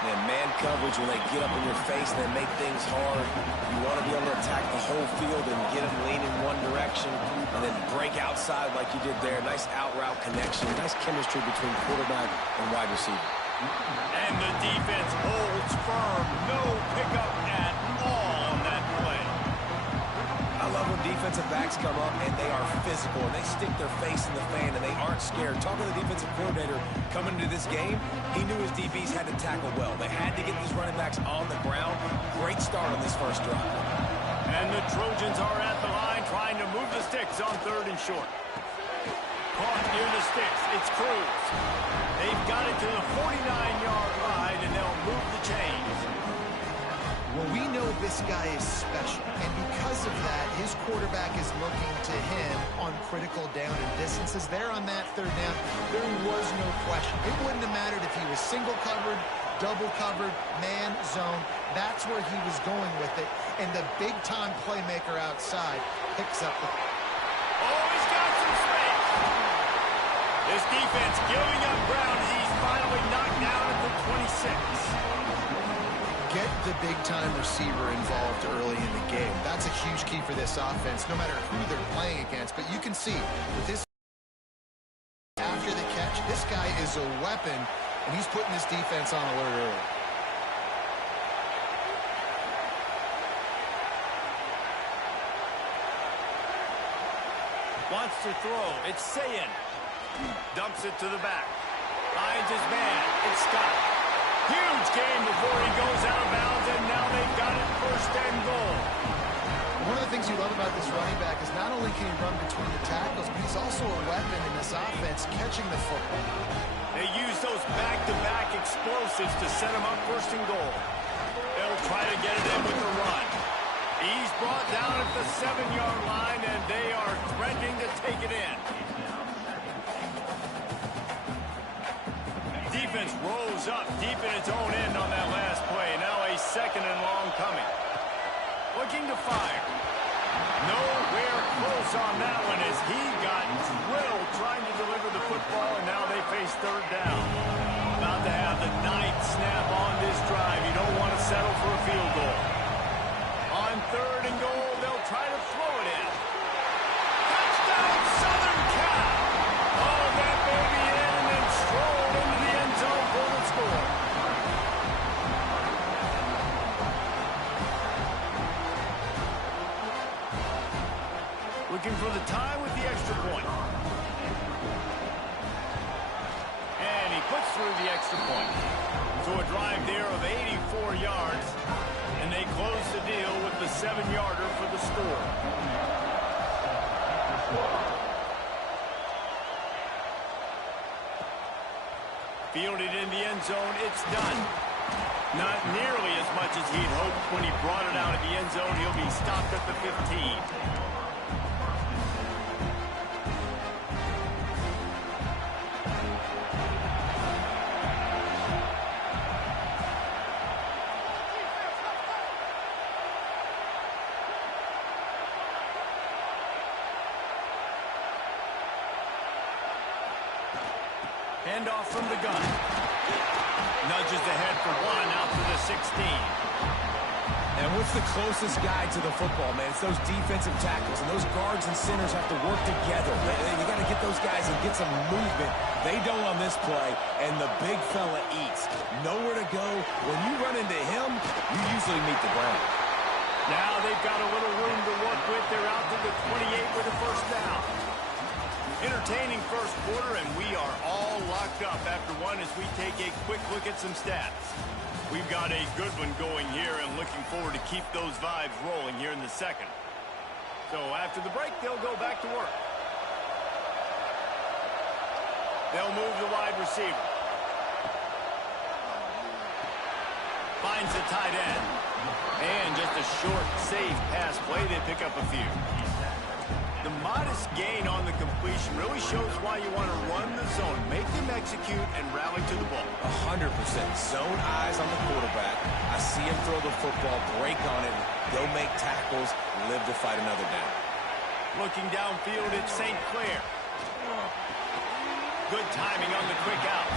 Man coverage, when they get up in your face and they make things hard, you want to be able to attack the whole field and get them leaning one direction and then break outside like you did there. Nice out route connection, nice chemistry between quarterback and wide receiver. And the defense holds firm. No pickup at all on that play. I love when defensive backs come up and they are physical and they stick their face in the fan and they aren't scared. Talking to the defensive coordinator coming into this game, he knew his DBs had to tackle well. They had to get these running backs on the ground. Great start on this first drive. And the Trojans are at the line trying to move the sticks on 3rd and short. Caught near the sticks. It's Cruz. They've got it to the 49-yard line, and they'll move the chains. Well, we know this guy is special, and because of that, his quarterback is looking to him on critical down and distances. There on that 3rd down, there was no question. It wouldn't have mattered if he was single covered, double covered, man, zone. That's where he was going with it, and the big-time playmaker outside picks up the... Oh, he's got some space. This defense giving up ground as he's finally knocked down at the 26. Get the big-time receiver involved early in the game. That's a huge key for this offense, no matter who they're playing against. But you can see, with this after the catch, this guy is a weapon, and he's putting this defense on alert early. Wants to throw. It's Sayin. Dumps it to the back. Finds his man. It's Scott. Huge game before he goes out of bounds, and now they've got it 1st and goal. One of the things you love about this running back is not only can he run between the tackles, but he's also a weapon in this offense catching the football. They use those back-to-back explosives to set him up 1st and goal. They'll try to get it in with the run. He's brought down at the 7-yard line, and they are threatening to take it in. Defense rose up deep in its own end on that last play. Now a 2nd and long coming. Looking to fire. Nowhere close on that one as he got drilled trying to deliver the football, and now they face 3rd down. About to have the 9th snap on this drive. You don't want to settle for a field goal. On 3rd and goal, they'll try to throw it in. Touchdown, Southern Cal! Oh, that baby in and strolled into the end zone for the score. Looking for the tie with the extra point. And he puts through the extra point. So a drive there of 84 yards. And they close the deal with the 7-yarder for the score. Fielded in the end zone, it's done. Not nearly as much as he'd hoped when he brought it out of the end zone. He'll be stopped at the 15. Handoff from the gun. Nudges ahead for 1 out to the 16. And what's the closest guy to the football, man? It's those defensive tackles, and those guards and centers have to work together. You got to get those guys and get some movement. They don't on this play, and the big fella eats. Nowhere to go. When you run into him, you usually meet the ground. Now they've got a little room to work with. They're out to the 28 with a 1st down. Entertaining first quarter, and we are all locked up after one as we take a quick look at some stats. We've got a good one going here and looking forward to keep those vibes rolling here in the 2nd. So after the break, they'll go back to work. They'll move the wide receiver. Finds the tight end. And just a short, safe pass play. They pick up a few. The modest gain on the completion really shows why you want to run the zone, make them execute, and rally to the ball. 100%. Zone eyes on the quarterback. I see him throw the football, break on it, go make tackles, live to fight another down. Looking downfield, it's St. Clair. Good timing on the quick out.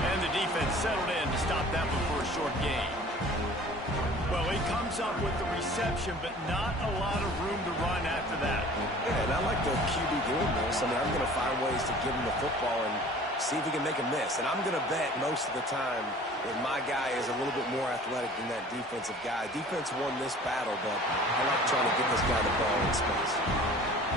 And the defense settled in to stop that one for a short gain. Well, he comes up with the reception, but not a lot of room to run after that. Yeah, and I like the QB doing this. I mean, I'm going to find ways to give him the football and see if he can make a miss. And I'm going to bet most of the time that my guy is a little bit more athletic than that defensive guy. Defense won this battle, but I like trying to get this guy the ball in space.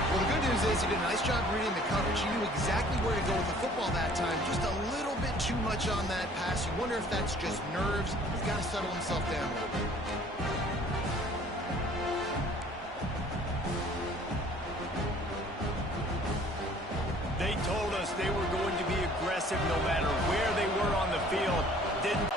Well, the good news is he did a nice job reading the coverage. He knew exactly where to go with the football that time. Just a little bit too much on that pass. You wonder if that's just nerves. He's got to settle himself down a little bit. They told us they were going to be aggressive no matter where they were on the field. Didn't.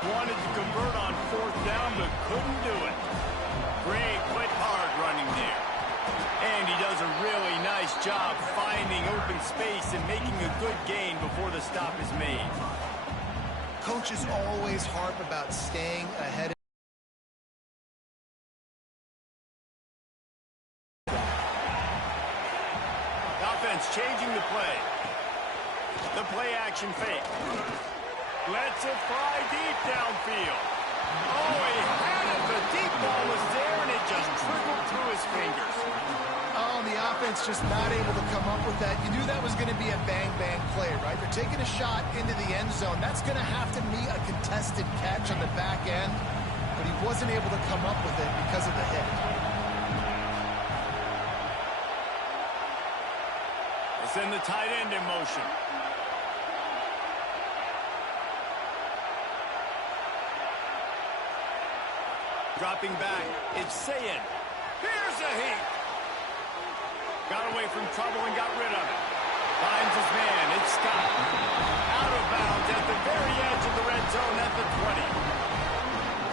Wanted to convert on fourth down, but couldn't do it. Great play, hard running there. And he does a really nice job finding open space and making a good gain before the stop is made. Coaches always harp about staying ahead. Offense changing the play. The play action fake. Lets it fly deep downfield. Oh, he had it. The deep ball was there, and it just trickled through his fingers. Oh, the offense just not able to come up with that. You knew that was going to be a bang-bang play, right? They're taking a shot into the end zone. That's going to have to be a contested catch on the back end, but he wasn't able to come up with it because of the hit. They send the tight end in motion. Dropping back, it's Sayin. Here's a heat. Got away from trouble and got rid of it. Finds his man, it's Scott. Out of bounds at the very edge of the red zone at the 20.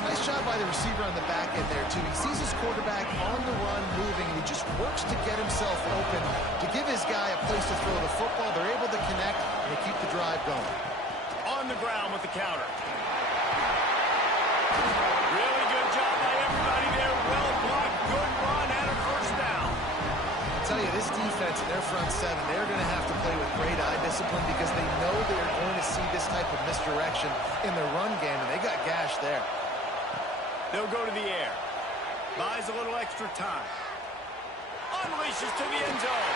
Nice job by the receiver on the back end there, too. He sees his quarterback on the run moving, and he just works to get himself open to give his guy a place to throw the football. They're able to connect, and they keep the drive going. On the ground with the counter. Really good job by everybody there. Well blocked, good run, and a first down. I'll tell you, this defense in their front seven, they're going to have to play with great eye discipline because they know they're going to see this type of misdirection in their run game, and they got gashed there. They'll go to the air. Buys a little extra time. Unleashes to the end zone.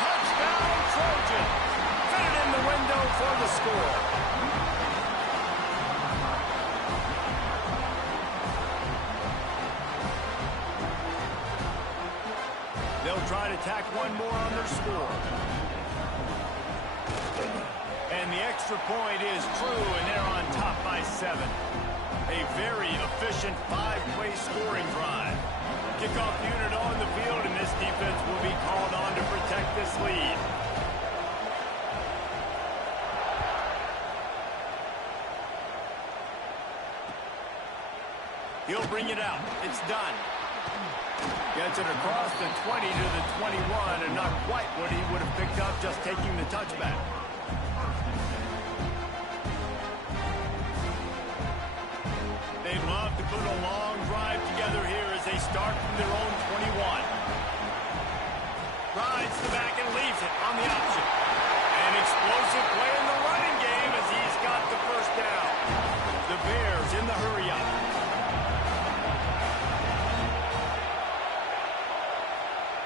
Touchdown, Trojan. Fit it in the window for the score. They'll try to tack one more on their score. And the extra point is true, and they're on top by 7. A very efficient 5-play scoring drive. Kickoff unit on the field, and this defense will be called on to protect this lead. He'll bring it out. It's done. Gets it across the 20 to the 21, and not quite what he would have picked up just taking the touchback. They'd love to put a long drive together here as they start from their own 21. Rides the back and leaves it on the option. An explosive play in the running game as he's got the first down. The Bears in the hurry-up.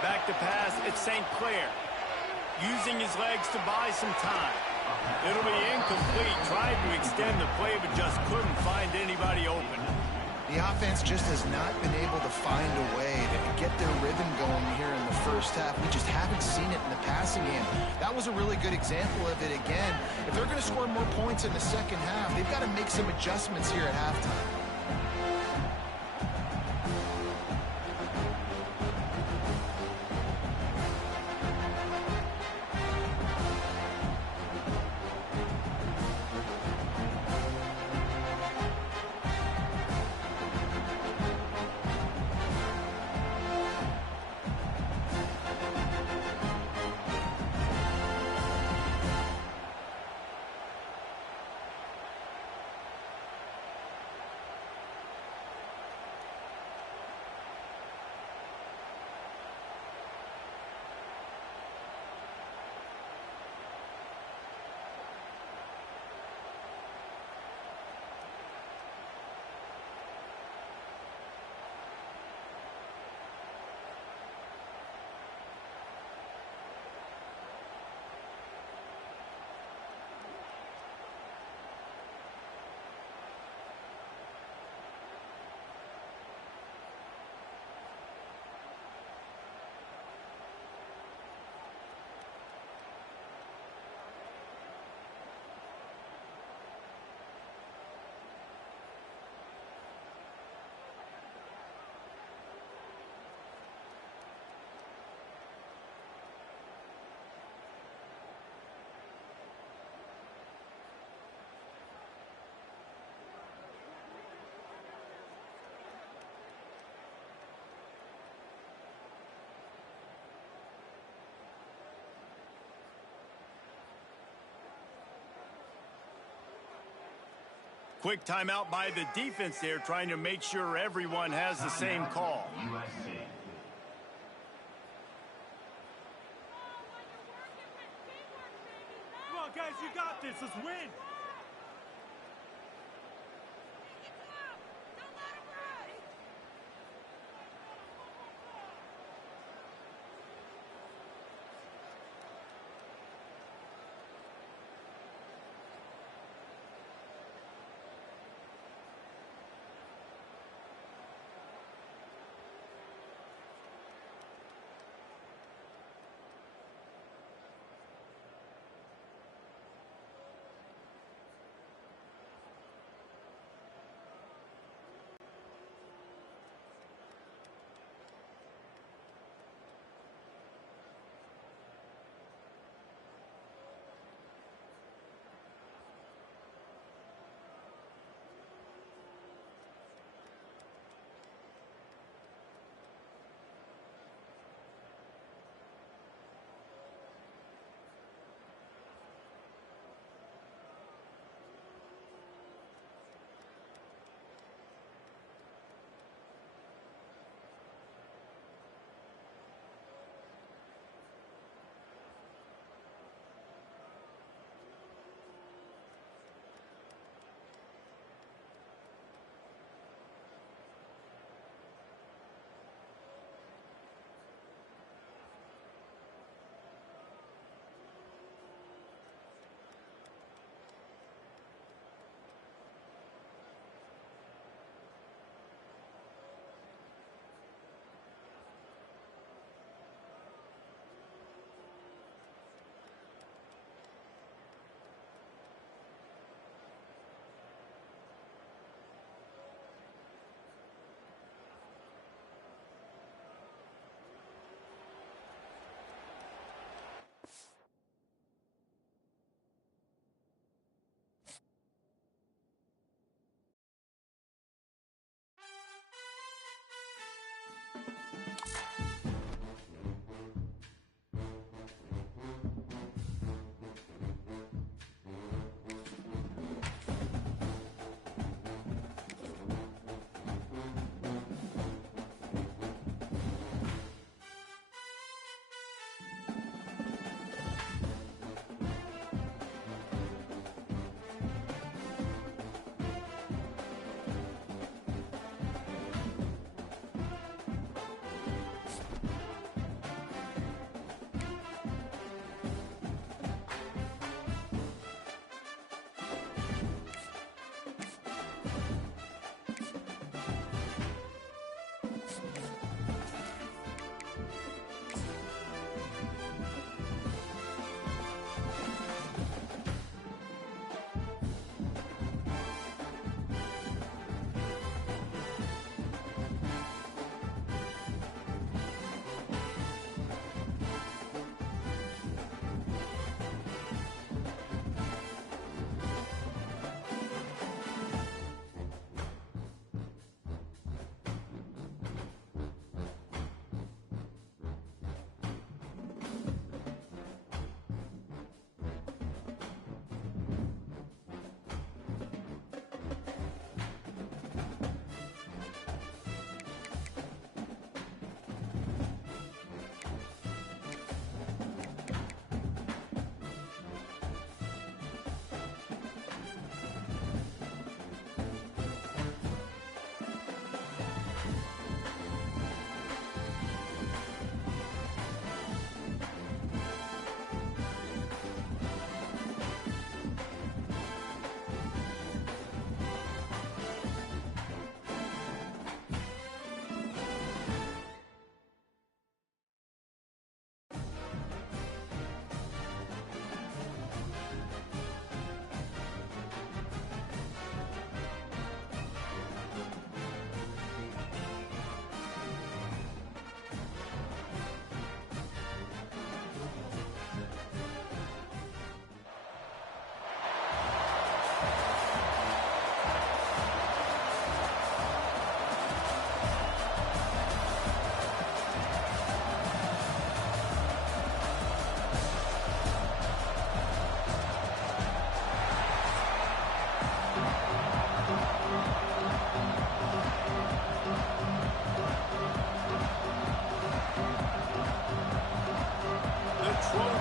Back to pass, it's St. Clair. Using his legs to buy some time. It'll be incomplete. Tried to extend the play, but just couldn't find anybody open. The offense just has not been able to find a way to get their rhythm going here in the first half. We just haven't seen it in the passing game. That was a really good example of it again. If they're going to score more points in the second half, they've got to make some adjustments here at halftime. Quick timeout by the defense there, trying to make sure everyone has the same call. Come on, guys, you got this. Let's win.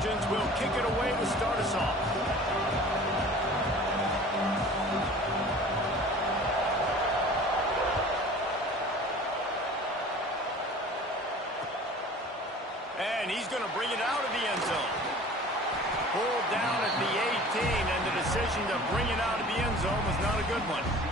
formations will kick it away to start us off. And he's going to bring it out of the end zone. Pulled down at the 18, and the decision to bring it out of the end zone was not a good one.